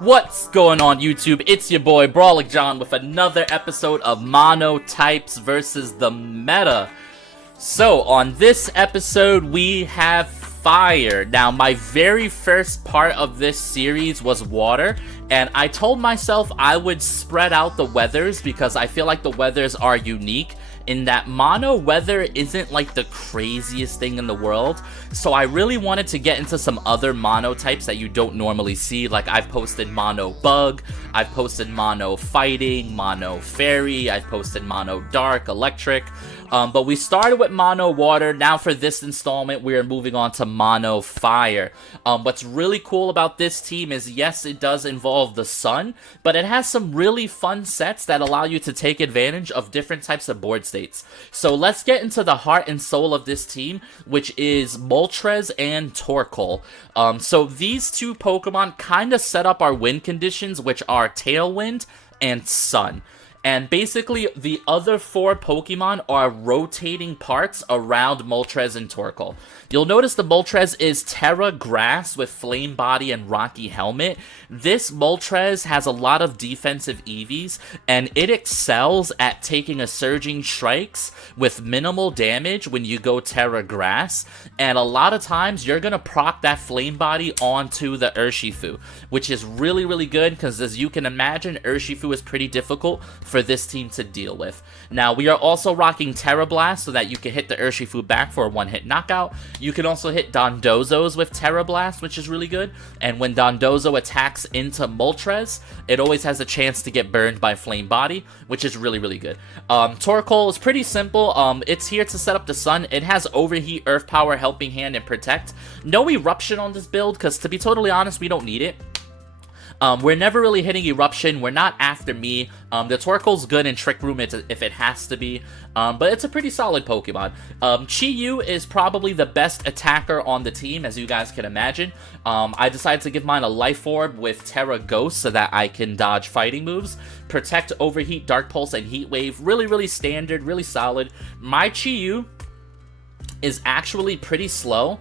What's going on, YouTube? It's your boy Brawlic John with another episode of Monotypes versus the Meta. So on this episode we have fire. Now my very first part of this series was water, and I told myself I would spread out the weathers because I feel like the weathers are unique in that mono weather isn't like the craziest thing in the world. So I really wanted to get into some other mono types that you don't normally see. Like I've posted mono bug, I've posted mono fighting, mono fairy, I've posted mono dark, electric. But we started with mono water. Now for this installment, we are moving on to mono fire. What's really cool about this team is, yes, it does involve the sun, but it has some really fun sets that allow you to take advantage of different types of board states. So let's get into the heart and soul of this team, which is Moltres and Torkoal. So these two Pokemon kind of set up our win conditions, which are Tailwind and Sun. And basically, the other four Pokemon are rotating parts around Moltres and Torkoal. You'll notice the Moltres is Terra Grass with Flame Body and Rocky Helmet. This Moltres has a lot of defensive EVs, and it excels at taking a Surging Strikes with minimal damage when you go Terra Grass. And a lot of times, you're going to proc that Flame Body onto the Urshifu, which is really, really good because, as you can imagine, Urshifu is pretty difficult for this team to deal with. Now, we are also rocking Terra Blast so that you can hit the Urshifu back for a one-hit knockout. You can also hit Dondozos with Terra Blast, which is really good. And when Dondozo attacks into Moltres, it always has a chance to get burned by Flame Body, which is really, really good. Torkoal is pretty simple. It's here to set up the sun. It has Overheat, Earth Power, Helping Hand, and Protect. No Eruption on this build, because to be totally honest, we don't need it. We're never really hitting Eruption. We're not after me. The Torkoal's good in Trick Room if it has to be. But it's a pretty solid Pokemon. Chi-Yu is probably the best attacker on the team, as you guys can imagine. I decided to give mine a Life Orb with Terra Ghost so that I can dodge fighting moves. Protect, Overheat, Dark Pulse, and Heat Wave. Really, really standard, really solid. My Chi-Yu is actually pretty slow,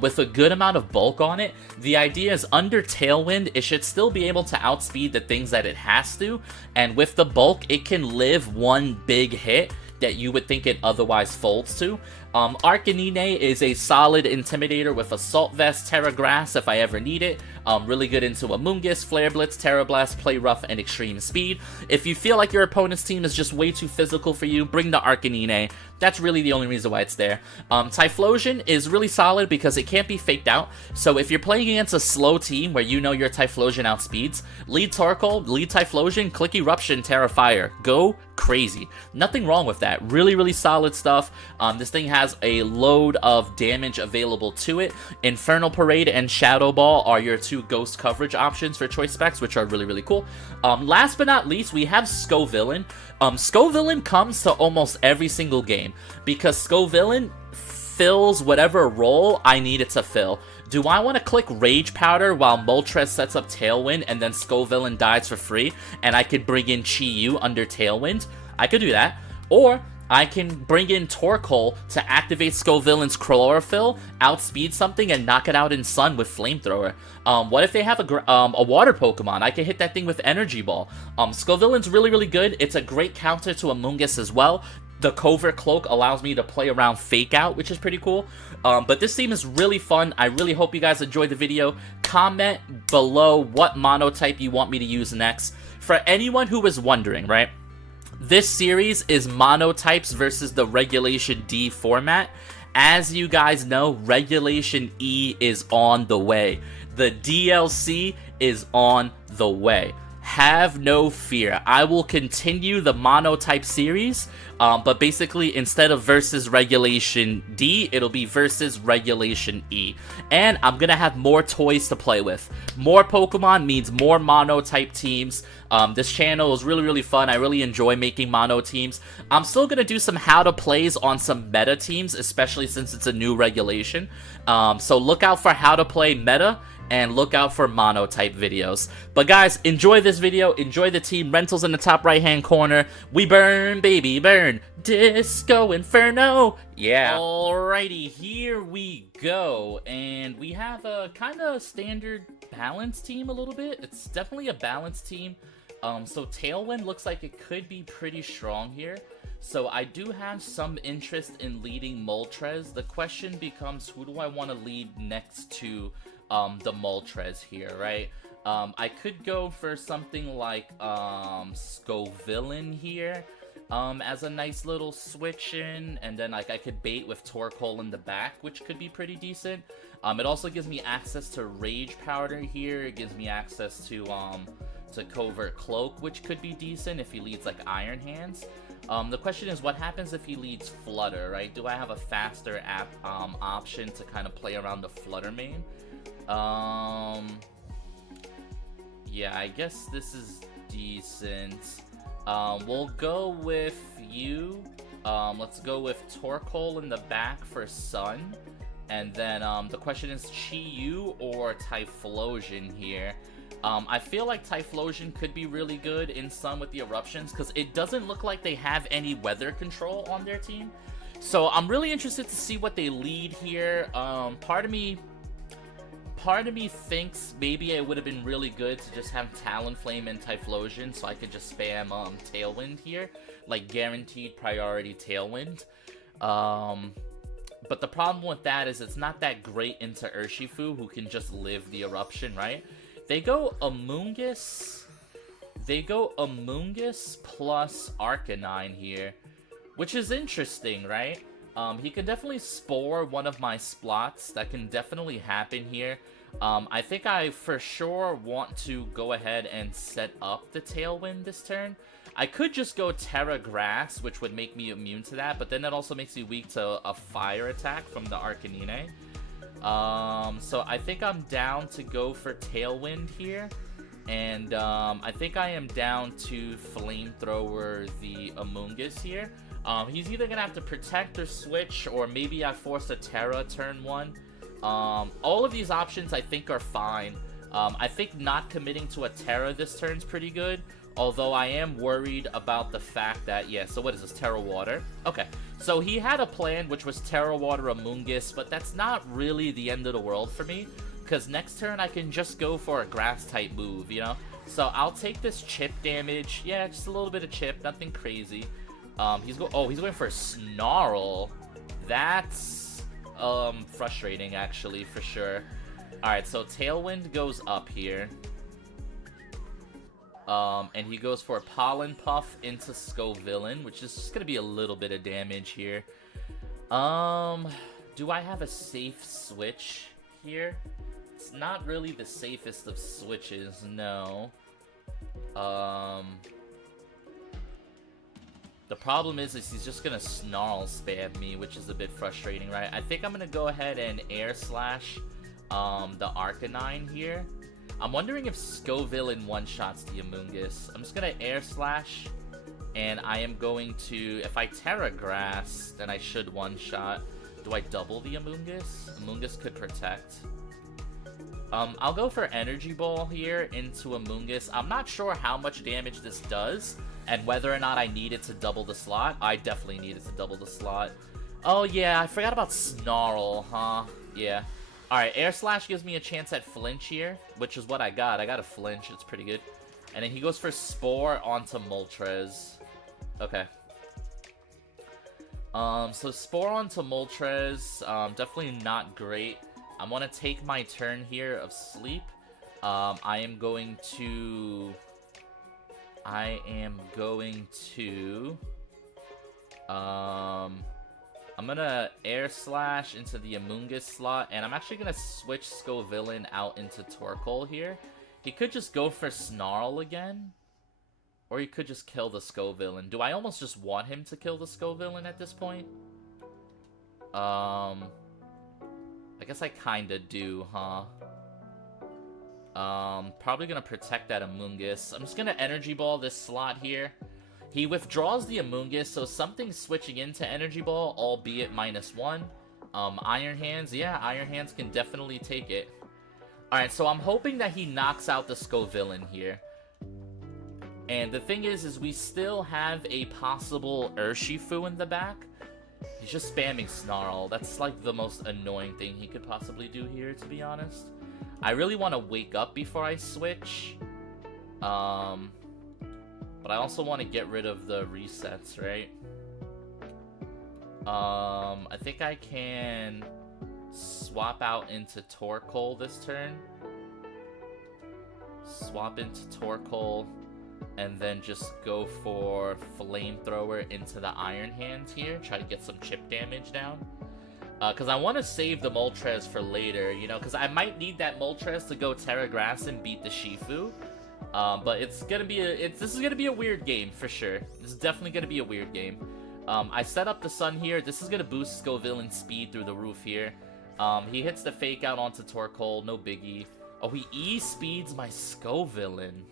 with a good amount of bulk on it. The idea is under Tailwind, it should still be able to outspeed the things that it has to, and with the bulk, it can live one big hit that you would think it otherwise folds to. Arcanine is a solid Intimidator with Assault Vest, Terra Grass if I ever need it. Really good into Amoonguss, Flare Blitz, Terra Blast, Play Rough, and Extreme Speed. If you feel like your opponent's team is just way too physical for you, bring the Arcanine. That's really the only reason why it's there. Typhlosion is really solid because it can't be faked out. So if you're playing against a slow team where you know your Typhlosion outspeeds, lead Torkoal, lead Typhlosion, click Eruption, Terra Fire. Go crazy. Nothing wrong with that. Really, really solid stuff. This thing has a load of damage available to it. Infernal Parade and Shadow Ball are your two ghost coverage options for choice specs, which are really, really cool. Last but not least, we have Scovillain. Scovillain comes to almost every single game because Scovillain fills whatever role I need it to fill. Do I want to click Rage Powder while Moltres sets up Tailwind and then Scovillain dies for free and I could bring in Chi-Yu under Tailwind? I could do that. Or I can bring in Torkoal to activate Scovillain's Chlorophyll, outspeed something, and knock it out in Sun with Flamethrower. What if they have a water Pokemon? I can hit that thing with Energy Ball. Scovillain's really, really good. It's a great counter to Amoonguss as well. The Covert Cloak allows me to play around Fake Out, which is pretty cool. But this team is really fun. I really hope you guys enjoyed the video. Comment below what monotype you want me to use next. For anyone who was wondering, right? This series is monotypes versus the Regulation D format. As you guys know, Regulation E is on the way. The DLC is on the way. Have no fear. I will continue the monotype series, but basically instead of versus Regulation D, it'll be versus Regulation E. And I'm gonna have more toys to play with. More Pokemon means more monotype teams. This channel is really, really fun. I really enjoy making mono teams. I'm still gonna do some how to plays on some meta teams, especially since it's a new regulation. So look out for how to play meta and look out for mono-type videos. But guys, enjoy this video, enjoy the team rentals in the top right-hand corner. We burn, baby, burn. Disco Inferno! Yeah. Alrighty, here we go. And we have a kind of standard balanced team a little bit. It's definitely a balanced team. So Tailwind looks like it could be pretty strong here. So I do have some interest in leading Moltres. The question becomes, who do I want to lead next to the Moltres here, right? I could go for something like Scovillain here as a nice little switch in, and then like I could bait with Torkoal in the back, which could be pretty decent. It also gives me access to Rage Powder here. It gives me access to Covert Cloak, which could be decent if he leads like Iron Hands. The question is, what happens if he leads Flutter, right? Do I have a faster option to kind of play around the Flutter main? Yeah, I guess this is decent. We'll go with you. Let's go with Torkoal in the back for Sun. And then the question is Chi-Yu or Typhlosion here. I feel like Typhlosion could be really good in Sun with the Eruptions, because it doesn't look like they have any weather control on their team. So I'm really interested to see what they lead here. Part of me thinks maybe it would have been really good to just have Talonflame and Typhlosion, so I could just spam Tailwind here, like guaranteed priority Tailwind. But the problem with that is it's not that great into Urshifu, who can just live the Eruption, right? They go Amoonguss plus Arcanine here, which is interesting, right? He can definitely Spore one of my Splots. That can definitely happen here. I think I for sure want to go ahead and set up the Tailwind this turn. I could just go Terra Grass, which would make me immune to that, but then that also makes me weak to a fire attack from the Arcanine. So I think I'm down to go for Tailwind here, and I think I am down to Flamethrower the Amoonguss here. He's either gonna have to protect or switch, or maybe I force a Terra turn 1. All of these options I think are fine. I think not committing to a Terra this turn is pretty good, although I am worried about the fact that, yeah, so what is this, Terra Water? Okay, so he had a plan, which was Terra Water Amoonguss, but that's not really the end of the world for me, because next turn I can just go for a Grass-type move, you know? So I'll take this chip damage. Yeah, just a little bit of chip, nothing crazy. He's going for a Snarl. That's frustrating, actually, for sure. Alright, so Tailwind goes up here. And he goes for a Pollen Puff into Scovillain, which is just gonna be a little bit of damage here. Do I have a safe switch here? It's not really the safest of switches, no. The problem is he's just gonna Snarl spam me, which is a bit frustrating, right? I think I'm gonna go ahead and Air Slash the Arcanine here. I'm wondering if Scovillain one-shots the Amoonguss. I'm just gonna Air Slash, and I am going to, if I Terra Grass, then I should one-shot. Do I double the Amoonguss? Amoonguss could protect. I'll go for Energy Ball here into Amoonguss. I'm not sure how much damage this does, and whether or not I need it to double the slot. I definitely need it to double the slot. Oh yeah, I forgot about Snarl, huh? Yeah. Alright, Air Slash gives me a chance at Flinch here, which is what I got. I got a Flinch, it's pretty good. And then he goes for Spore onto Moltres. Okay. So Spore onto Moltres, definitely not great. I want to take my turn here of Sleep. I am going to... I'm gonna Air Slash into the Amoonguss slot, and I'm actually gonna switch Scovillain out into Torkoal here. He could just go for Snarl again, or he could just kill the Scovillain. Do I almost just want him to kill the Scovillain at this point? I guess I kinda do, huh? Probably gonna protect that Amoonguss. I'm just gonna Energy Ball this slot here. He withdraws the Amoonguss, so something's switching into Energy Ball, albeit -1. Iron Hands, yeah, Iron Hands can definitely take it. Alright, so I'm hoping that he knocks out the Scovillain here. And the thing is we still have a possible Urshifu in the back. He's just spamming Snarl. That's like the most annoying thing he could possibly do here, to be honest. I really want to wake up before I switch. But I also want to get rid of the resets, right? I think I can swap out into Torkoal this turn. Swap into Torkoal. And then just go for Flamethrower into the Iron Hands here. Try to get some chip damage down. Because I want to save the Moltres for later, you know, because I might need that Moltres to go Terra Grass and beat the Shifu. But it's gonna be this is gonna be a weird game for sure. This is definitely gonna be a weird game. I set up the Sun here. This is gonna boost Scovillain's speed through the roof here. He hits the Fake Out onto Torkoal, no biggie. Oh, he E-speeds my Scovillain.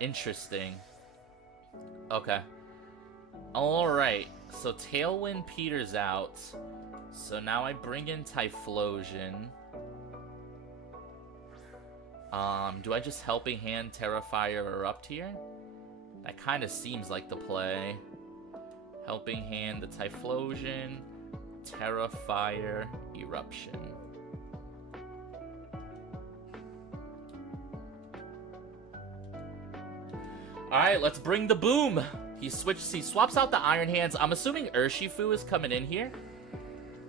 Interesting. Okay. Alright, so Tailwind peters out. So now I bring in Typhlosion. Do I just Helping Hand, Terrafire, Erupt here? That kind of seems like the play. Helping Hand, the Typhlosion, Terrafire, Eruption. Alright, let's bring the boom! He swaps out the Iron Hands. I'm assuming Urshifu is coming in here.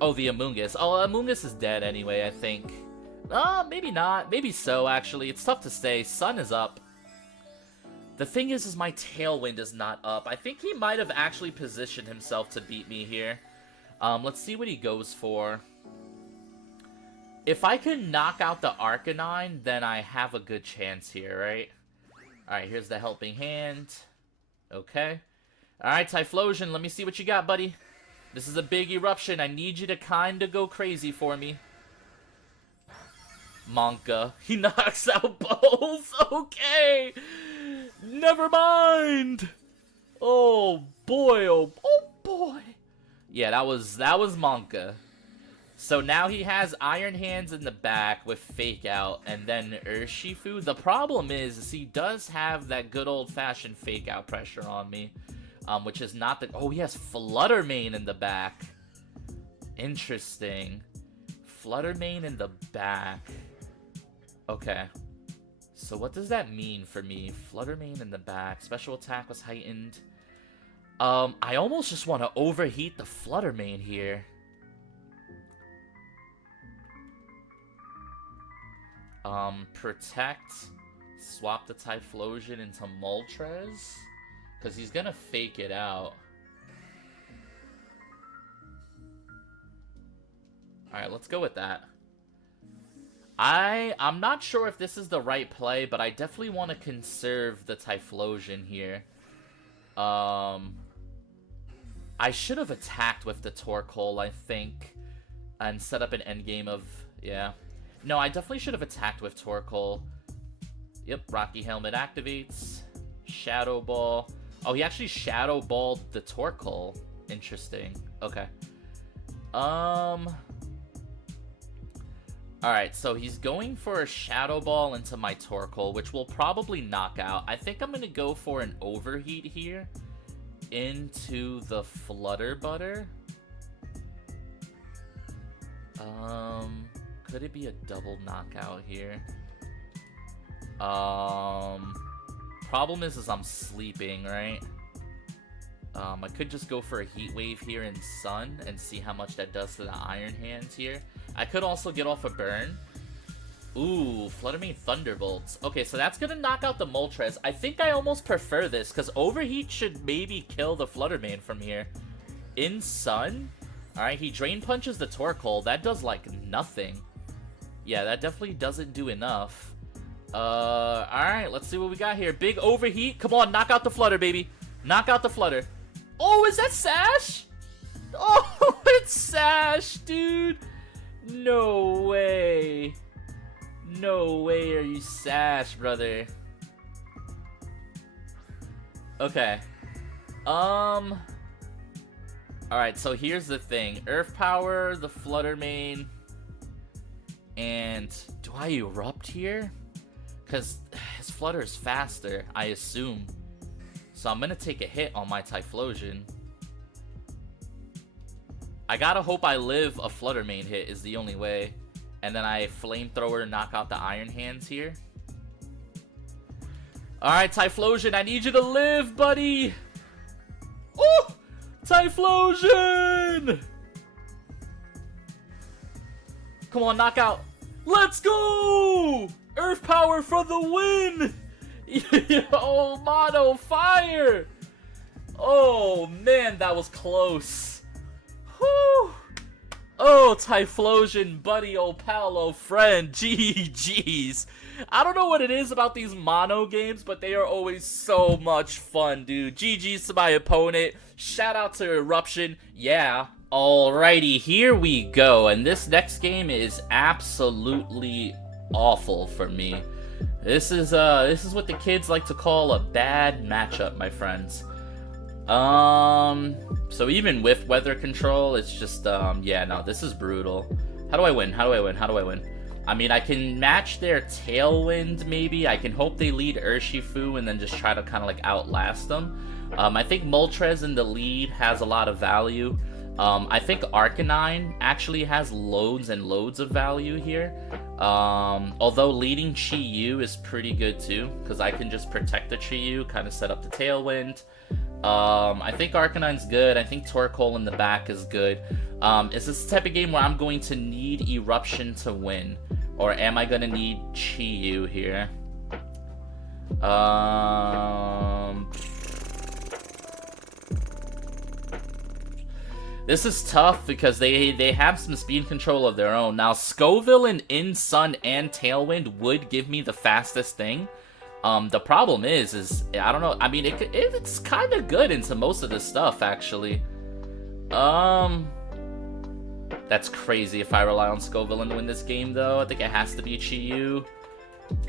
Oh, the Amoonguss. Oh, Amoonguss is dead anyway, I think. Maybe not. Maybe so, actually. It's tough to say. Sun is up. The thing is my Tailwind is not up. I think he might have actually positioned himself to beat me here. Let's see what he goes for. If I can knock out the Arcanine, then I have a good chance here, right? Alright, here's the Helping Hand. Okay. Alright, Typhlosion, let me see what you got, buddy. This is a big eruption. I need you to kinda go crazy for me. Monka. He knocks out both. Okay. Never mind. Oh boy. Oh boy. Yeah, that was Monka. So now he has Iron Hands in the back with Fake Out and then Urshifu. The problem is he does have that good old-fashioned Fake Out pressure on me. Which is not the... Oh, he has Flutter Mane in the back. Interesting. Flutter Mane in the back. Okay. So what does that mean for me? Flutter Mane in the back. Special attack was heightened. I almost just want to overheat the Flutter Mane here. Protect. Swap the Typhlosion into Moltres. Because he's gonna Fake it out. Alright, let's go with that. I'm not sure if this is the right play, but I definitely want to conserve the Typhlosion here. I should have attacked with the Torkoal, I think. And set up an endgame of... Yeah. No, I definitely should have attacked with Torkoal. Yep, Rocky Helmet activates. Shadow Ball. Oh, he actually Shadow Balled the Torkoal. Interesting. Okay. Alright, so he's going for a Shadow Ball into my Torkoal, which will probably knock out. I think I'm going to go for an Overheat here into the Flutter Butter. Could it be a double knockout here? Problem is I'm sleeping, right? I could just go for a Heat Wave here in Sun and see how much that does to the Iron Hands here. I could also get off a Burn. Ooh, Flutter Mane Thunderbolts. Okay, so that's gonna knock out the Moltres. I think I almost prefer this, because Overheat should maybe kill the Flutter Mane from here. In Sun? Alright, he Drain Punches the Torkoal. That does, like, nothing. Yeah, that definitely doesn't do enough. Alright, let's see what we got here. Big Overheat. Come on, knock out the Flutter, baby. Knock out the Flutter. Oh, is that Sash? Oh, it's Sash, dude. No way. No way are you Sash, brother. Okay. Alright, so here's the thing. Earth Power, the Flutter Mane. And do I erupt here? Because his flutter is faster, I assume. So I'm gonna take a hit on my Typhlosion. I gotta hope I live a Flutter Mane hit is the only way. And then I Flamethrower knock out the Iron Hands here. Alright, Typhlosion, I need you to live, buddy! Oh! Typhlosion! Come on, knockout. Let's go! Earth Power for the win! Oh, Mono Fire! Oh, man, that was close. Whew. Oh, Typhlosion, buddy, old pal, old friend. GG's. I don't know what it is about these mono games, but they are always so much fun, dude. GG's to my opponent. Shout out to Eruption. Yeah. Alrighty, here we go. And this next game is absolutely awful for me. This is what the kids like to call a bad matchup, my friends. So even with weather control, it's just, yeah, no, this is brutal. How do I win? How do I win? How do I win? I mean, I can match their Tailwind, maybe. I can hope they lead Urshifu and then just try to kind of, like, outlast them. I think Moltres in the lead has a lot of value. I think Arcanine actually has loads and loads of value here. Although leading Chi-Yu is pretty good, too, because I can just protect the Chi-Yu, kind of set up the Tailwind. I think Arcanine's good. I think Torkoal in the back is good. Is this the type of game where I'm going to need Eruption to win? Or am I going to need Chi-Yu here? This is tough because they have some speed control of their own. Now, Scoville in Sun and Tailwind would give me the fastest thing. The problem is I don't know. I mean, it's kind of good into most of this stuff, actually. That's crazy if I rely on Scoville to win this game, though. I think it has to be Chi-Yu.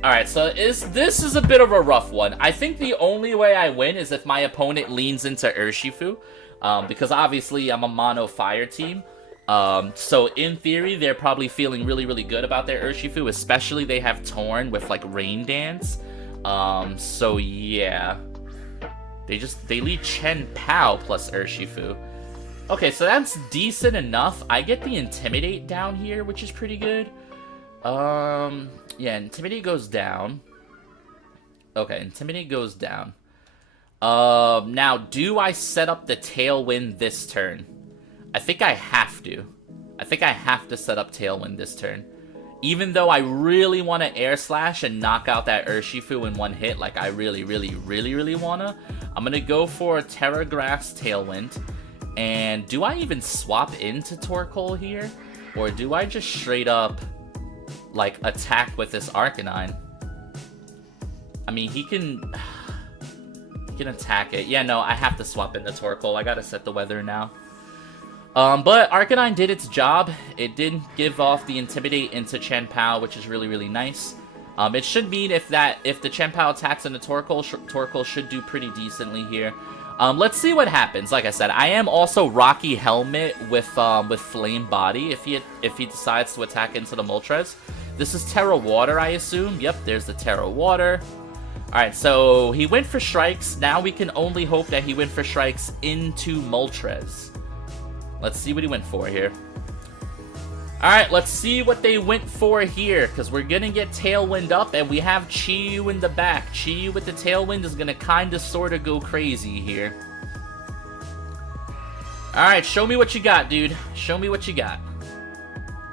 Alright, so this is a bit of a rough one. I think the only way I win is if my opponent leans into Urshifu. Because obviously I'm a mono fire team. So in theory, they're probably feeling really, really good about their Urshifu. Especially they have Torn with, like, Rain Dance. So yeah. They lead Chen Pao plus Urshifu. Okay, so that's decent enough. I get the Intimidate down here, which is pretty good. Yeah, Intimidate goes down. Okay, Intimidate goes down. Now, do I set up the Tailwind this turn? I think I have to. I think I have to set up Tailwind this turn. Even though I really want to Air Slash and knock out that Urshifu in one hit, like I really, really, really, really want to, I'm going to go for a Terra Grass Tailwind. And do I even swap into Torkoal here? Or do I just straight up, like, attack with this Arcanine? I mean, he can attack it. Yeah, no, I have to swap into Torkoal. I gotta set the weather now. But Arcanine did its job. It didn't give off the Intimidate into Chen Pao, which is really, really nice. It should mean if the Chen Pao attacks into Torkoal, Torkoal should do pretty decently here. Let's see what happens. Like I said, I am also Rocky Helmet with Flame Body if he decides to attack into the Moltres. This is Terra Water, I assume. Yep, there's the Terra Water. Alright, so he went for Strikes. Now we can only hope that he went for Strikes into Moltres. Let's see what he went for here. Alright, let's see what they went for here, because we're going to get Tailwind up, and we have Chi-Yu in the back. Chi-Yu with the Tailwind is going to kind of sort of go crazy here. Alright, show me what you got, dude. Show me what you got.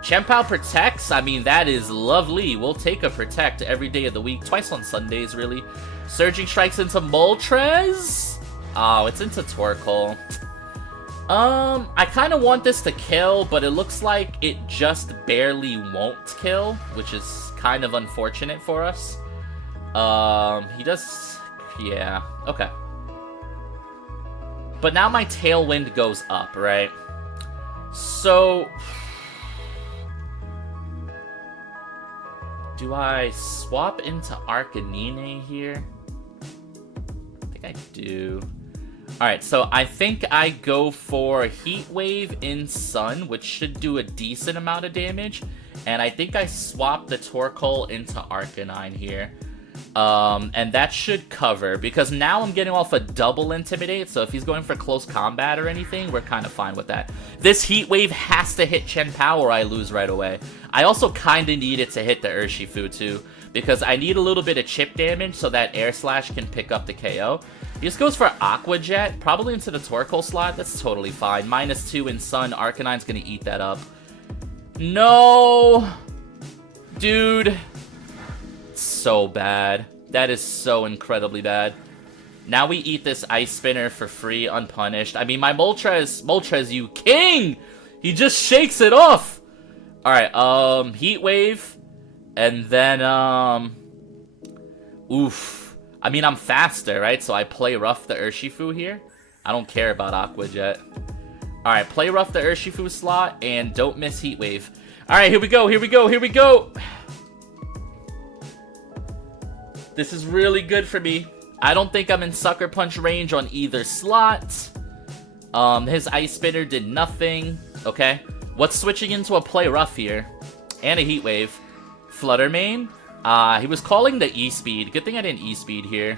Chen Pao protects? I mean, that is lovely. We'll take a Protect every day of the week. Twice on Sundays, really. Surging Strikes into Moltres? Oh, it's into Torkoal. I kind of want this to kill, but it looks like it just barely won't kill, which is kind of unfortunate for us. He does... yeah, okay. But now my Tailwind goes up, right? So... do I swap into Arcanine here? I think I do. Alright, so I think I go for Heat Wave in Sun, which should do a decent amount of damage. And I think I swapped the Torkoal into Arcanine here. And that should cover, because now I'm getting off a double Intimidate, so if he's going for close combat or anything, we're kind of fine with that. This Heat Wave has to hit Chien-Pao or I lose right away. I also kind of need it to hit the Urshifu too, because I need a little bit of chip damage so that Air Slash can pick up the KO. He just goes for Aqua Jet, probably into the Torkoal slot. That's totally fine. -2 in Sun. Arcanine's gonna eat that up. No! Dude. So bad. That is so incredibly bad. Now we eat this Ice Spinner for free, unpunished. I mean, my Moltres, you king! He just shakes it off! Alright, Heat Wave. And then, oof. I mean, I'm faster, right? So I play rough the Urshifu here. I don't care about Aqua Jet. Alright, play rough the Urshifu slot, and don't miss Heat Wave. Alright, here we go, here we go, here we go! This is really good for me. I don't think I'm in Sucker Punch range on either slot. His Ice Spinner did nothing. Okay, what's switching into a play rough here? And a Heat Wave. Flutter Mane. He was calling the E-Speed. Good thing I didn't E-Speed here.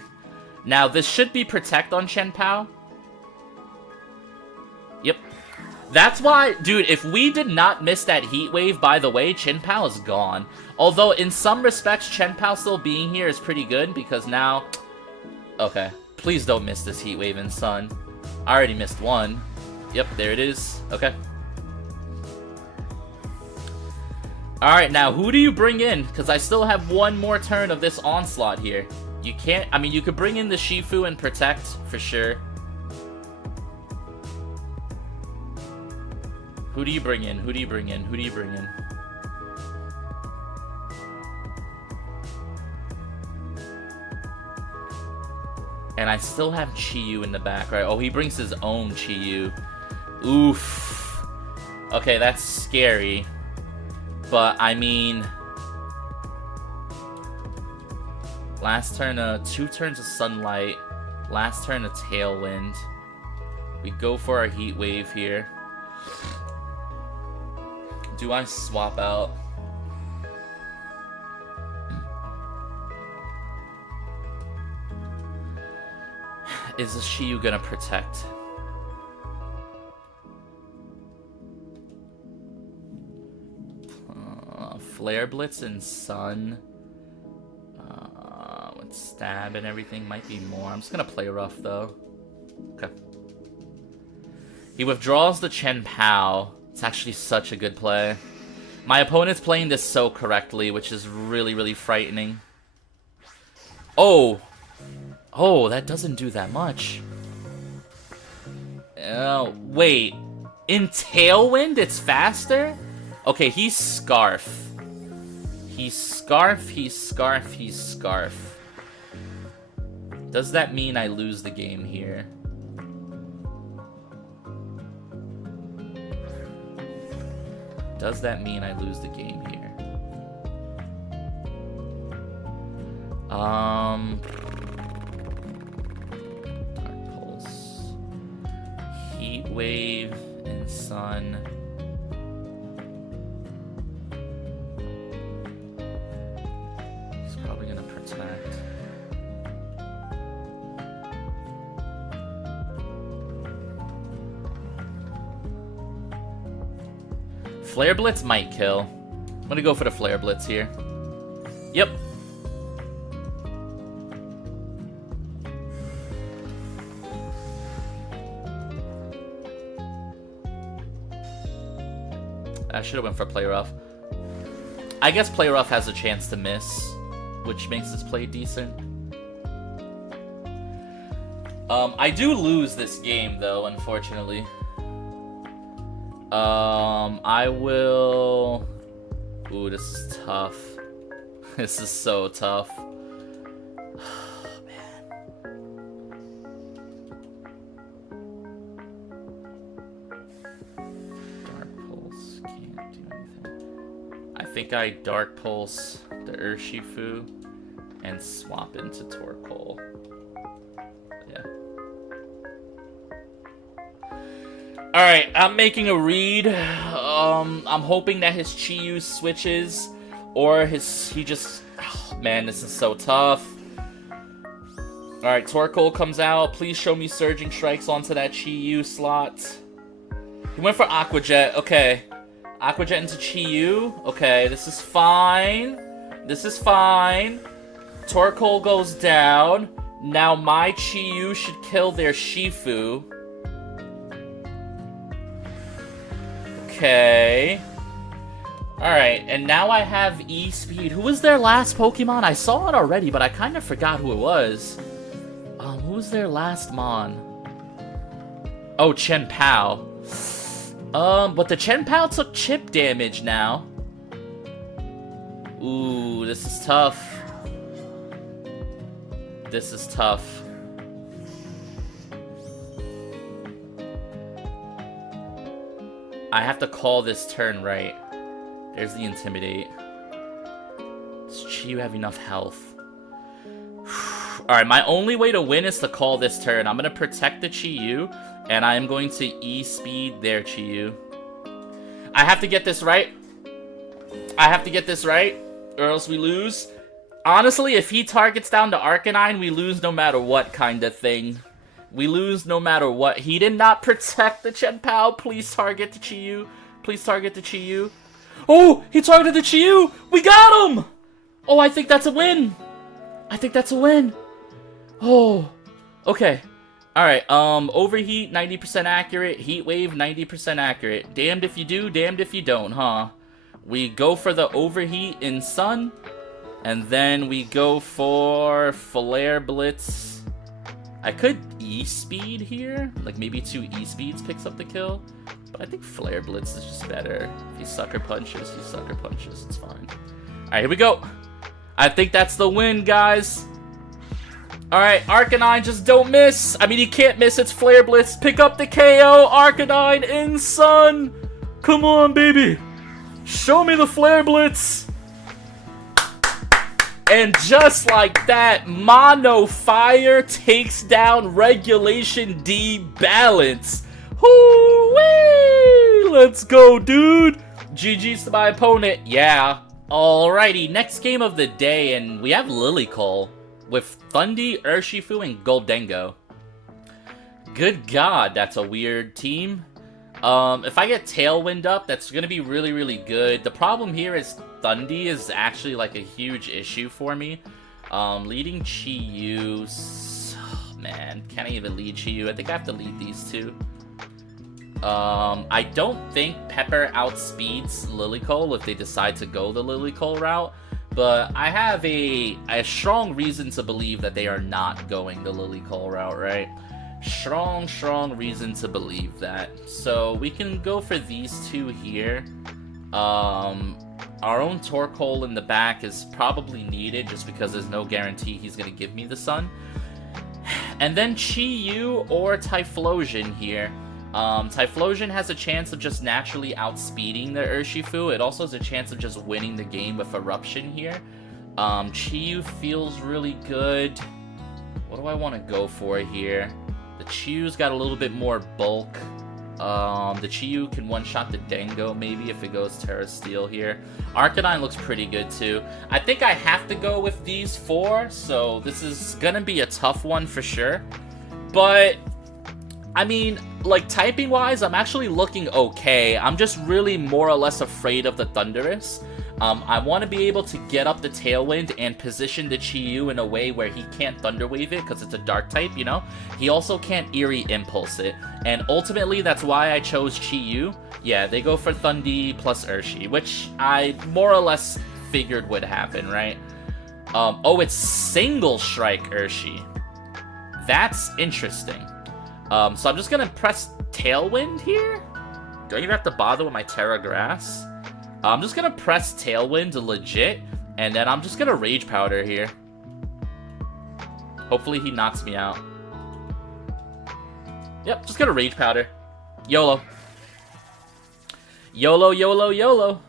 Now, this should be Protect on Chien-Pao. Yep. That's why, dude, if we did not miss that Heat Wave, by the way, Chien-Pao is gone. Although, in some respects, Chien-Pao still being here is pretty good, because now... Okay. Please don't miss this Heat Wave in Sun. I already missed one. Yep, there it is. Okay. Alright, now, who do you bring in? Because I still have one more turn of this Onslaught here. You can't... I mean, you could bring in the Shifu and Protect, for sure. Who do you bring in? Who do you bring in? Who do you bring in? And I still have Chi-Yu in the back, right? Oh, he brings his own Chi-Yu. Oof. Okay, that's scary. But, I mean... Last turn, 2 turns of Sunlight. Last turn, a Tailwind. We go for our Heat Wave here. Do I swap out? Is the Chi-Yu gonna Protect? Flare Blitz and Sun. With Stab and everything might be more. I'm just gonna play rough though. Okay. He withdraws the Chien-Pao. It's actually such a good play. My opponent's playing this so correctly, which is really, really frightening. Oh! Oh, that doesn't do that much. Oh, wait. In Tailwind, it's faster? Okay, he's Scarf. He's Scarf, he's Scarf, he's Scarf. Does that mean I lose the game here? Does that mean I lose the game here? Dark Pulse. Heat Wave and Sun. He's probably gonna Protect. Flare Blitz might kill. I'm gonna go for the Flare Blitz here. Yep. I should have went for Play Rough. I guess Play Rough has a chance to miss, which makes this play decent. I do lose this game though, unfortunately. I will... Ooh, this is tough. This is so tough. Oh, man. Dark Pulse can't do anything. I think I Dark Pulse the Urshifu and swap into Torkoal. Yeah. Alright, I'm making a read. I'm hoping that his Chi-Yu switches, or he just... Oh, man, this is so tough. Alright, Torkoal comes out. Please show me Surging Strikes onto that Chi-Yu slot. He went for Aqua Jet. Okay. Aqua Jet into Chi-Yu. Okay, this is fine. This is fine. Torkoal goes down. Now my Chi-Yu should kill their Shifu. Okay. Alright, and now I have E-Speed. Who was their last Pokemon? I saw it already, but I kind of forgot who it was. Who was their last Mon? Oh, Chen Pao. But the Chen Pao took chip damage now. Ooh, this is tough. This is tough. I have to call this turn right. There's the Intimidate. Does Chi-Yu have enough health? Alright, my only way to win is to call this turn. I'm going to protect the Chi-Yu, and I am going to E-Speed their Chi-Yu. I have to get this right. I have to get this right, or else we lose. Honestly, if he targets down to Arcanine, we lose no matter what kind of thing. We lose no matter what. He did not protect the Chen Pao. Please target the Chi-Yu. Please target the Chi-Yu. Oh, he targeted the Chi-Yu. We got him. Oh, I think that's a win. I think that's a win. Oh, okay. All right, Overheat, 90% accurate. Heat Wave, 90% accurate. Damned if you do, damned if you don't, huh? We go for the Overheat in Sun. And then we go for Flare Blitz. I could E-Speed here. Like, maybe 2 E-Speeds picks up the kill. But I think Flare Blitz is just better. If he Sucker Punches, he Sucker Punches. It's fine. Alright, here we go. I think that's the win, guys. Alright, Arcanine, just don't miss. I mean, he can't miss. It's Flare Blitz. Pick up the KO. Arcanine in Sun. Come on, baby. Show me the Flare Blitz. And just like that, Mono Fire takes down Regulation D Balance. Hoo-wee! Let's go, dude. GG's to my opponent. Yeah. Alrighty, next game of the day, and we have Lilycole with Thundy, Urshifu, and Goldengo. Good God, that's a weird team. If I get Tailwind up, that's going to be really, really good. The problem here is Thundy is actually like a huge issue for me. Leading Chi-Yu... Oh, man, can I even lead Chi-Yu? I think I have to lead these two. I don't think Pepper outspeeds Lilycole if they decide to go the Lilycole route. But I have a strong reason to believe that they are not going the Lilycole route, right? Strong reason to believe that. So we can go for these two here. Our own Torkoal in the back is probably needed just because there's no guarantee he's going to give me the Sun. And then Chi-Yu or Typhlosion here. Typhlosion has a chance of just naturally outspeeding the Urshifu. It also has a chance of just winning the game with Eruption here. Chi-Yu feels really good. What do I want to go for here? The Chi-Yu's got a little bit more bulk. The Chi-Yu can one-shot the Dengo, maybe, if it goes Terra Steel here. Arcanine looks pretty good, too. I think I have to go with these four, so this is gonna be a tough one for sure. But, I mean, like, typing-wise, I'm actually looking okay. I'm just really more or less afraid of the Thundurus. I want to be able to get up the Tailwind and position the Chi-Yu in a way where he can't Thunder Wave it because it's a Dark type, you know? He also can't Eerie Impulse it. And ultimately, that's why I chose Chi-Yu. Yeah, they go for Thundy plus Urshi, which I more or less figured would happen, right? Oh, it's Single Strike Urshi. That's interesting. So I'm just going to press Tailwind here. Do I even have to bother with my Terra Grass? I'm just going to press Tailwind legit, and then I'm just going to Rage Powder here. Hopefully he knocks me out. Yep, just going to Rage Powder. YOLO. YOLO, YOLO, YOLO.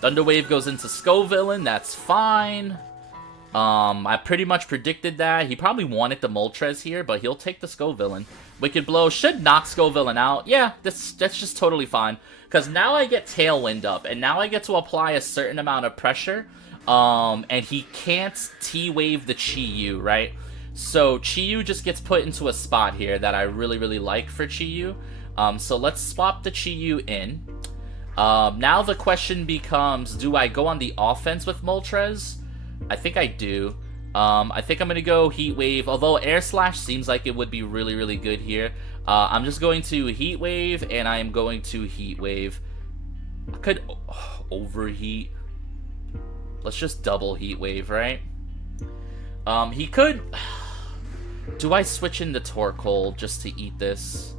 Thunder Wave goes into Scovillain, that's fine. I pretty much predicted that. He probably wanted the Moltres here, but he'll take the Scovillain. Wicked Blow should knock Scovillain out. Yeah, that's just totally fine. Because now I get Tailwind up, and now I get to apply a certain amount of pressure. And he can't T-Wave the Chi-Yu, right? So Chi-Yu just gets put into a spot here that I really like for Chi-Yu. So let's swap the Chi-Yu in. Now the question becomes, do I go on the offense with Moltres? I think I do. I think I'm going to go Heat Wave, although Air Slash seems like it would be really good here. I'm just going to Heat Wave, and I am going to Heat Wave. I could overheat. Let's just double Heat Wave, right? He could... Do I switch into Torkoal just to eat this?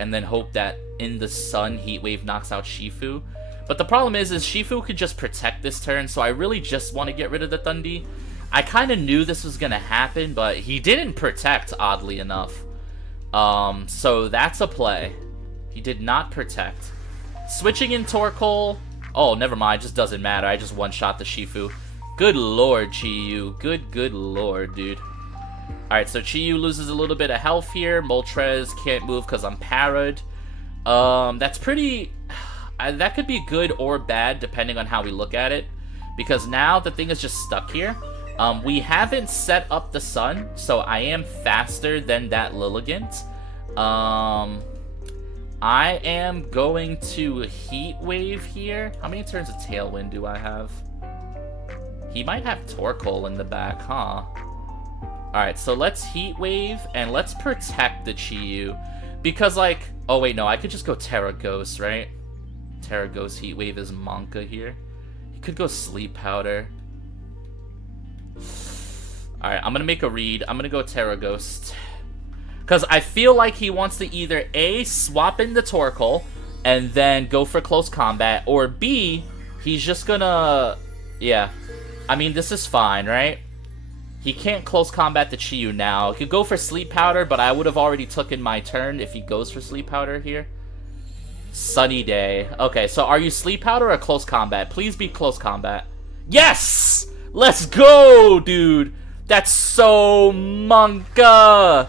And then hope that in the sun, Heat Wave knocks out Shifu? But the problem is Shifu could just protect this turn, so I really just want to get rid of the Thundee. I kind of knew this was going to happen, but he didn't protect, oddly enough. So that's a play. He did not protect. Switching in Torkoal... Oh, never mind. Just doesn't matter. I just one-shot the Shifu. Good lord, Chi-Yu. Good lord, dude. Alright, so Chi-Yu loses a little bit of health here. Moltres can't move because I'm parried. That's pretty... that could be good or bad, depending on how we look at it. Because now the thing is just stuck here. We haven't set up the sun, so I am faster than that Lilligant. I am going to Heat Wave here. How many turns of Tailwind do I have? He might have Torkoal in the back, huh? Alright, so let's Heat Wave, and let's protect the Chi-Yu. Because, like... Oh, wait, no, I could just go Terra Ghost, right? Terra Ghost Heat Wave is Monka here. He could go Sleep Powder. Alright, I'm gonna make a read. I'm gonna go Terra Ghost. Because I feel like he wants to either A, swap in the Torkoal, and then go for close combat, or B, he's just gonna... Yeah. I mean, this is fine, right? He can't close combat the Chi-Yu now. He could go for Sleep Powder, but I would have already taken my turn if he goes for Sleep Powder here. Sunny Day. Okay, so are you Sleep Powder or close combat? Please be close combat. Yes! Let's go, dude! That's so Monka!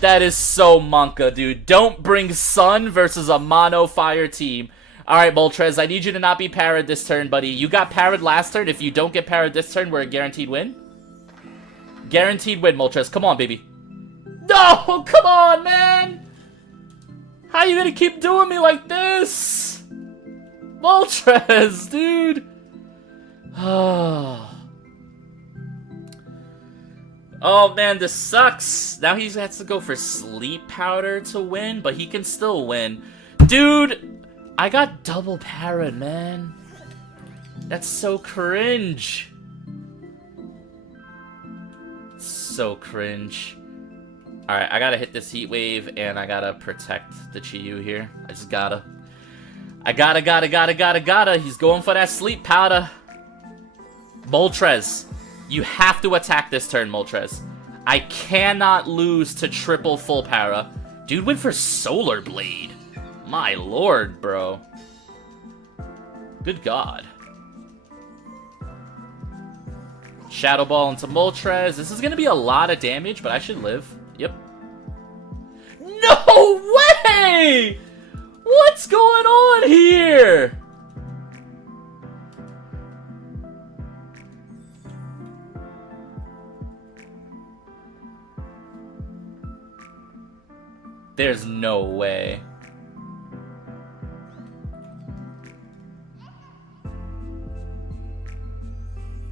That is so Monka, dude. Don't bring Sun versus a mono fire team. Alright, Moltres, I need you to not be parried this turn, buddy. You got parried last turn. If you don't get parried this turn, we're a guaranteed win. Guaranteed win, Moltres. Come on, baby. No! Come on, man! How are you gonna keep doing me like this? Moltres, dude! Oh man, this sucks. Now he has to go for Sleep Powder to win, but he can still win. Dude, I got double parried, man. That's so cringe. So cringe. Alright, I gotta hit this Heat Wave, and I gotta protect the Chi-Yu here. I just gotta. I gotta. He's going for that Sleep Powder. Moltres. You have to attack this turn, Moltres. I cannot lose to triple full para. Dude went for Solar Blade. My lord, bro. Good god. Shadow Ball into Moltres. This is gonna be a lot of damage, but I should live. Yep. No way! What's going on here? There's no way.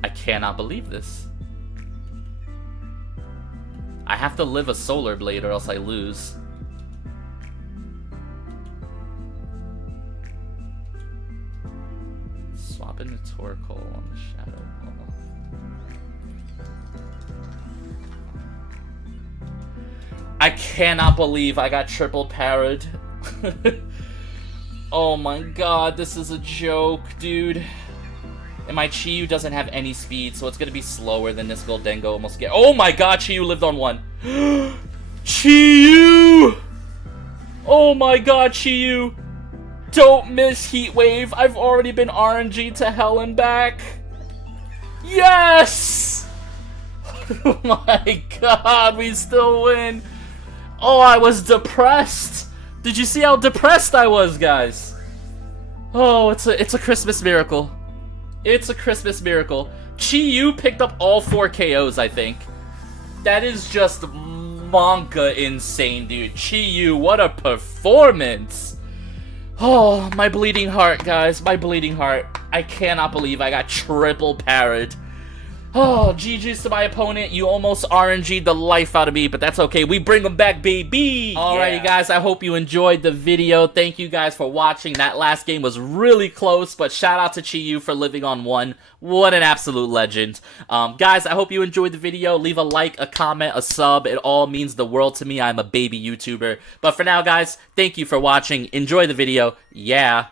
I cannot believe this. I have to live a Solar Blade or else I lose. Swap in the Torkoal on the Shadow Ball. I cannot believe I got triple parried. Oh my god, this is a joke, dude. And my Chi-Yu doesn't have any speed, so it's gonna be slower than this Goldengo almost get. Oh my god, Chi-Yu lived on one. Chi-Yu! Oh my god, Chi-Yu! Don't miss Heat Wave. I've already been RNG to hell and back. Yes! Oh my god, we still win. Oh, I was depressed. Did you see how depressed I was, guys? Oh, it's a Christmas miracle. It's a Christmas miracle. Chi-Yu picked up all 4 KOs, I think. That is just manga insane, dude. Chi-Yu, what a performance. Oh, my bleeding heart, guys. My bleeding heart. I cannot believe I got triple parried. Oh, GG's to my opponent. You almost RNG'd the life out of me, but that's okay. We bring them back, baby. Alrighty, guys. I hope you enjoyed the video. Thank you guys for watching. That last game was really close, but shout out to Chi-Yu for living on 1. What an absolute legend. Guys, I hope you enjoyed the video. Leave a like, a comment, a sub. It all means the world to me. I'm a baby YouTuber. But for now, guys, thank you for watching. Enjoy the video. Yeah.